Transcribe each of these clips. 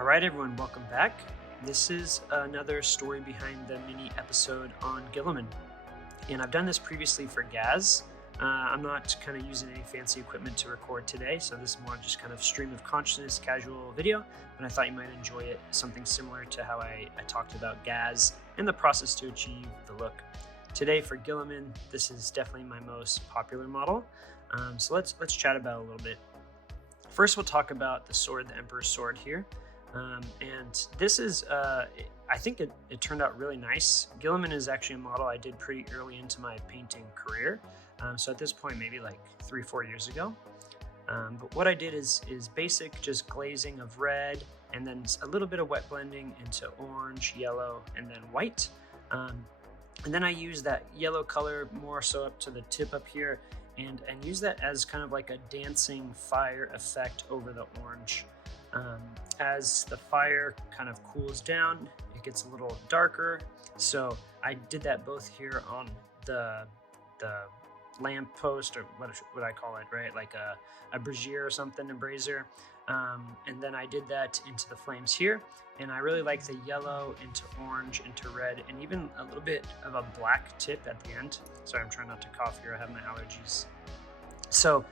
All right, everyone, welcome back. This is another story behind the mini episode on Guilliman. And I've done this previously for Ghaz. I'm not kind of using any fancy equipment to record today, so this is more just kind of stream of consciousness, casual video, and I thought you might enjoy it, something similar to how I talked about Ghaz and the process to achieve the look. Today for Guilliman, this is definitely my most popular model, so let's chat about it a little bit. First, we'll talk about the sword, the Emperor's Sword here. And this is, I think it turned out really nice. Gilliman is actually a model I did pretty early into my painting career. So at this point, maybe like 3-4 years ago. But what I did is basic, just glazing of red, and then a little bit of wet blending into orange, yellow, and then white. And then I use that yellow color more so up to the tip up here, and use that as kind of like a dancing fire effect over the orange. As the fire kind of cools down, it gets a little darker. So I did that both here on the lamp post, or what I call it, right? Like a brazier or something, a brazier. And then I did that into the flames here. And I really like the yellow into orange, into red, and even a little bit of a black tip at the end. Sorry, I'm trying not to cough here. I have my allergies. So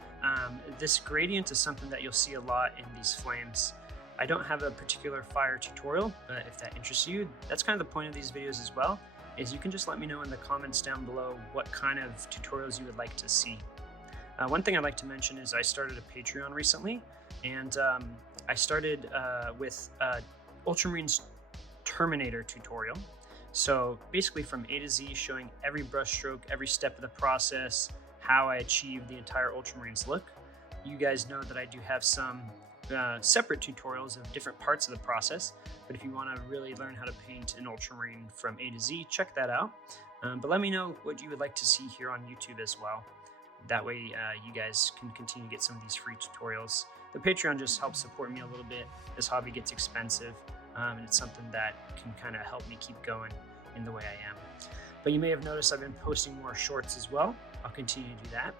this gradient is something that you'll see a lot in these flames. I don't have a particular fire tutorial, but if that interests you, that's kind of the point of these videos as well, is you can just let me know in the comments down below what kind of tutorials you would like to see. One thing I'd like to mention is I started a Patreon recently, and I started with Ultramarine's Terminator tutorial. So basically from A to Z, showing every brush stroke, every step of the process, how I achieved the entire Ultramarine's look. You guys know that I do have some separate tutorials of different parts of the process, but if you want to really learn how to paint an Ultramarine from A to Z, check that out. But let me know what you would like to see here on YouTube as well. That way you guys can continue to get some of these free tutorials. The Patreon just helps support me a little bit. This hobby gets expensive, and it's something that can kind of help me keep going in the way I am. But you may have noticed I've been posting more shorts as well. I'll continue to do that.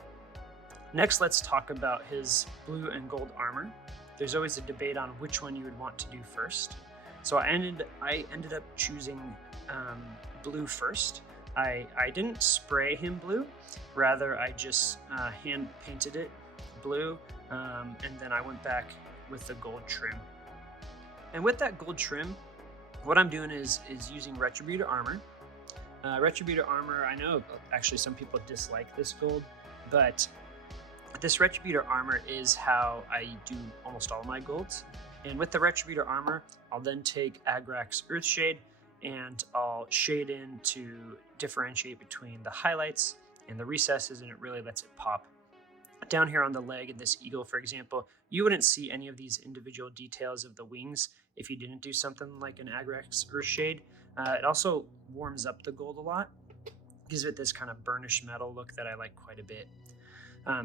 Next, let's talk about his blue and gold armor. There's always a debate on which one you would want to do first. So I ended up choosing blue first. I didn't spray him blue, rather I just hand painted it blue, and then I went back with the gold trim. And with that gold trim, what I'm doing is using Retributor armor. Retributor armor, I know actually some people dislike this gold, but this Retributor armor is how I do almost all my golds. And with the Retributor armor, I'll then take Agrax Earthshade and I'll shade in to differentiate between the highlights and the recesses, and it really lets it pop. Down here on the leg of this eagle, for example, you wouldn't see any of these individual details of the wings if you didn't do something like an Agrax Earthshade. It also warms up the gold a lot, gives it this kind of burnished metal look that I like quite a bit.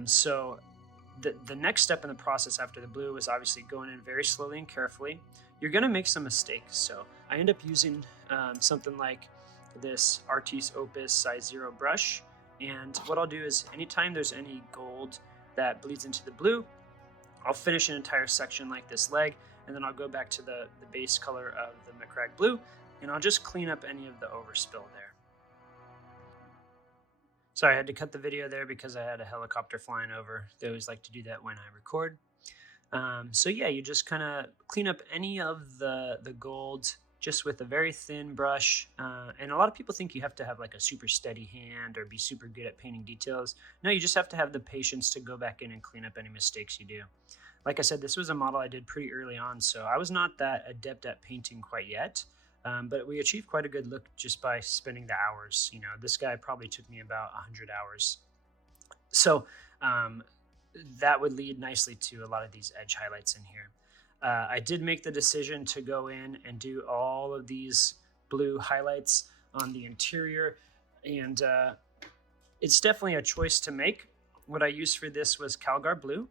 So the next step in the process after the blue is obviously going in very slowly and carefully. You're going to make some mistakes, so I end up using something like this Artis Opus size 0 brush, and what I'll do is anytime there's any gold that bleeds into the blue, I'll finish an entire section like this leg, and then I'll go back to the base color of the Macragge blue, and I'll just clean up any of the overspill there. Sorry, I had to cut the video there because I had a helicopter flying over. They always like to do that when I record. So yeah, you just kind of clean up any of the gold just with a very thin brush. And a lot of people think you have to have like a super steady hand or be super good at painting details. No, you just have to have the patience to go back in and clean up any mistakes you do. Like I said, this was a model I did pretty early on, so I was not that adept at painting quite yet. But we achieved quite a good look just by spending the hours. You know, this guy probably took me about 100 hours. So that would lead nicely to a lot of these edge highlights in here. I did make the decision to go in and do all of these blue highlights on the interior, and it's definitely a choice to make. What I used for this was Calgar blue,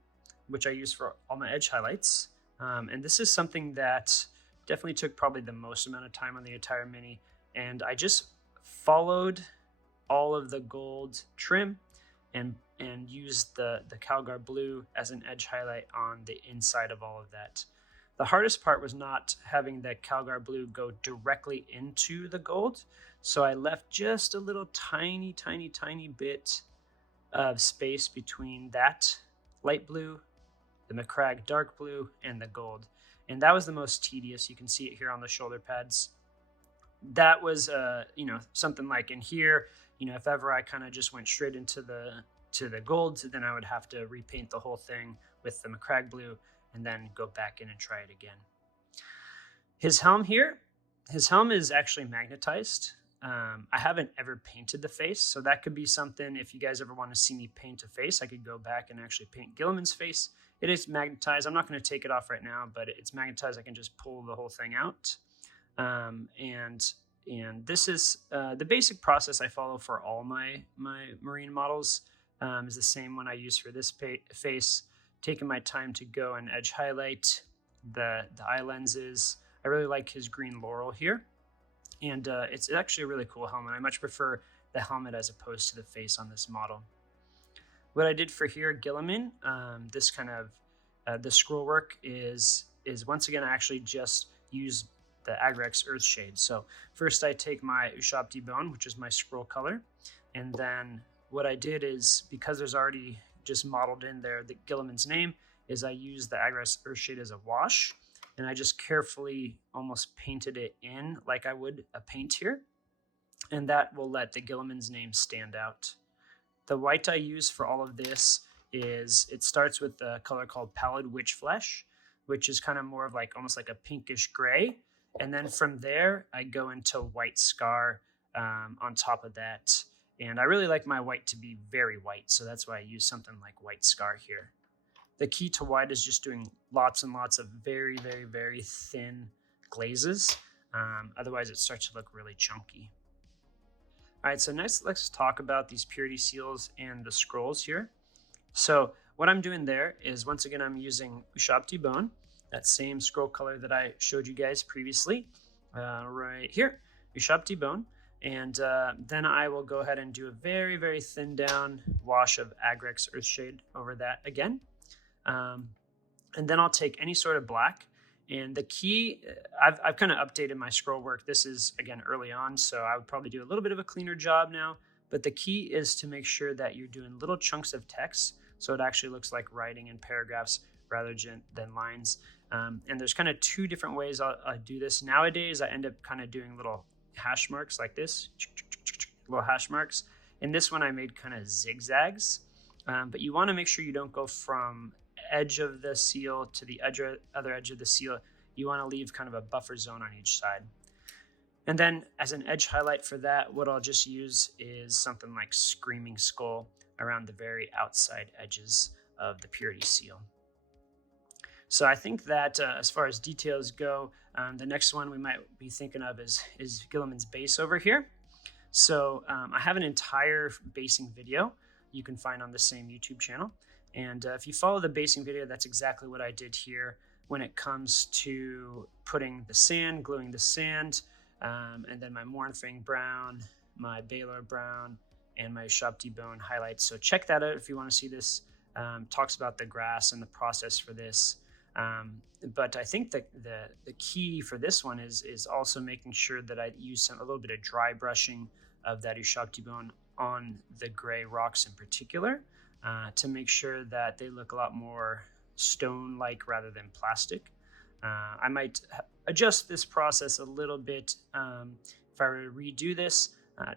which I use for all my edge highlights. And this is something that definitely took probably the most amount of time on the entire mini, and I just followed all of the gold trim and used the Calgar blue as an edge highlight on the inside of all of that. The hardest part was not having the Calgar blue go directly into the gold. So I left just a little tiny bit of space between that light blue, the McCrag dark blue, and the gold. And that was the most tedious. You can see it here on the shoulder pads. That was, something like in here, if ever I kind of just went straight into the gold, then I would have to repaint the whole thing with the McCrag blue and then go back in and try it again. His helm is actually magnetized. I haven't ever painted the face, so that could be something. If you guys ever want to see me paint a face, I could go back and actually paint Guilliman's face. It is magnetized. I'm not going to take it off right now, but it's magnetized. I can just pull the whole thing out. And this is the basic process I follow for all my marine models. Is the same one I use for this face. Taking my time to go and edge highlight the eye lenses. I really like his green laurel here. And it's actually a really cool helmet. I much prefer the helmet as opposed to the face on this model. What I did for here, Gilliman, this kind of the scroll work is once again, I actually just use the Agrex Earthshade. So first I take my Ushabti bone, which is my scroll color. And then what I did is, because there's already just modeled in there the Gilliman's name, is I use the Agrex Earthshade as a wash. And I just carefully almost painted it in like I would a paint here. And that will let the Gilliman's name stand out. The white I use for all of this is, it starts with a color called Pallid Witch Flesh, which is kind of more of like almost like a pinkish gray. And then from there, I go into White Scar on top of that. And I really like my white to be very white, so that's why I use something like White Scar here. The key to white is just doing lots and lots of very thin glazes. Otherwise, it starts to look really chunky. All right, so next let's talk about these purity seals and the scrolls here. So what I'm doing there is, once again, I'm using Ushabti bone, that same scroll color that I showed you guys previously, right here, Ushabti bone. And then I will go ahead and do a very thin down wash of Agrex Earthshade over that again. And then I'll take any sort of black. And the key, I've kind of updated my scroll work. This is, again, early on, so I would probably do a little bit of a cleaner job now. But the key is to make sure that you're doing little chunks of text, so it actually looks like writing in paragraphs rather than lines. And there's kind of two different ways I do this. Nowadays, I end up kind of doing little hash marks like this, little hash marks. In this one, I made kind of zigzags. But you want to make sure you don't go from edge of the seal to the other edge of the seal. You want to leave kind of a buffer zone on each side. And then as an edge highlight for that, what I'll just use is something like Screaming Skull around the very outside edges of the purity seal. So I think that as far as details go, the next one we might be thinking of is Guilliman's base over here. So I have an entire basing video you can find on the same YouTube channel. And if you follow the basing video, that's exactly what I did here when it comes to putting the sand, gluing the sand, and then my Mournfang brown, my Baylor brown, and my Ushabti bone highlights. So check that out if you want to see this. Talks about the grass and the process for this. But I think that the key for this one is also making sure that I use a little bit of dry brushing of that Ushabti bone on the gray rocks in particular, to make sure that they look a lot more stone-like rather than plastic. I might adjust this process a little bit if I were to redo this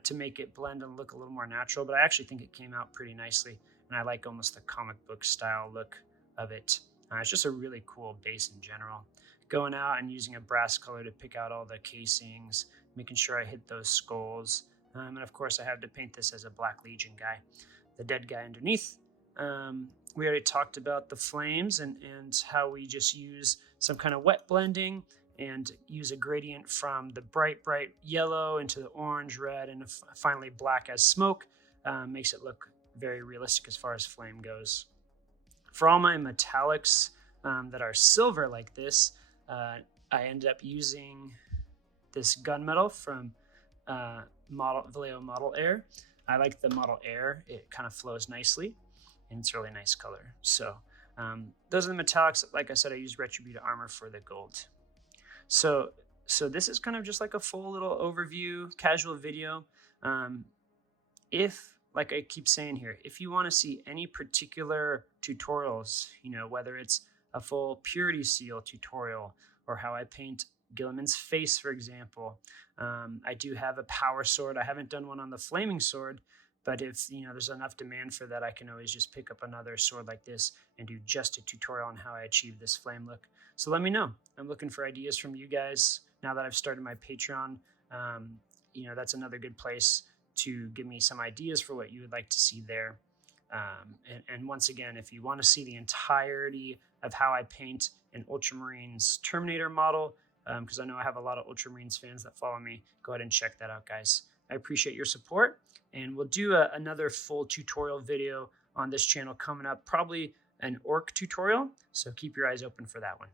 to make it blend and look a little more natural, but I actually think it came out pretty nicely, and I like almost the comic book style look of it. It's just a really cool base in general. Going out and using a brass color to pick out all the casings, making sure I hit those skulls. And of course, I have to paint this as a Black Legion guy, the dead guy underneath. We already talked about the flames and how we just use some kind of wet blending and use a gradient from the bright yellow into the orange, red, and finally black as smoke. Makes it look very realistic as far as flame goes. For all my metallics that are silver like this, I ended up using this gunmetal from Vallejo Model Air. I like the Model Air. It kind of flows nicely, and it's a really nice color. So Those are the metallics. Like I said, I used Retributed Armor for the gold. So this is kind of just like a full little overview, casual video. If, like I keep saying here, if you want to see any particular tutorials, whether it's a full purity seal tutorial or how I paint Guilliman's face, for example, I do have a power sword. I haven't done one on the flaming sword, but if there's enough demand for that, I can always just pick up another sword like this and do just a tutorial on how I achieve this flame look. So let me know. I'm looking for ideas from you guys. Now that I've started my Patreon, that's another good place to give me some ideas for what you would like to see there. And once again, if you want to see the entirety of how I paint an Ultramarines Terminator model, because I know I have a lot of Ultramarines fans that follow me, go ahead and check that out, guys. I appreciate your support, and we'll do another full tutorial video on this channel coming up, probably an orc tutorial, so keep your eyes open for that one.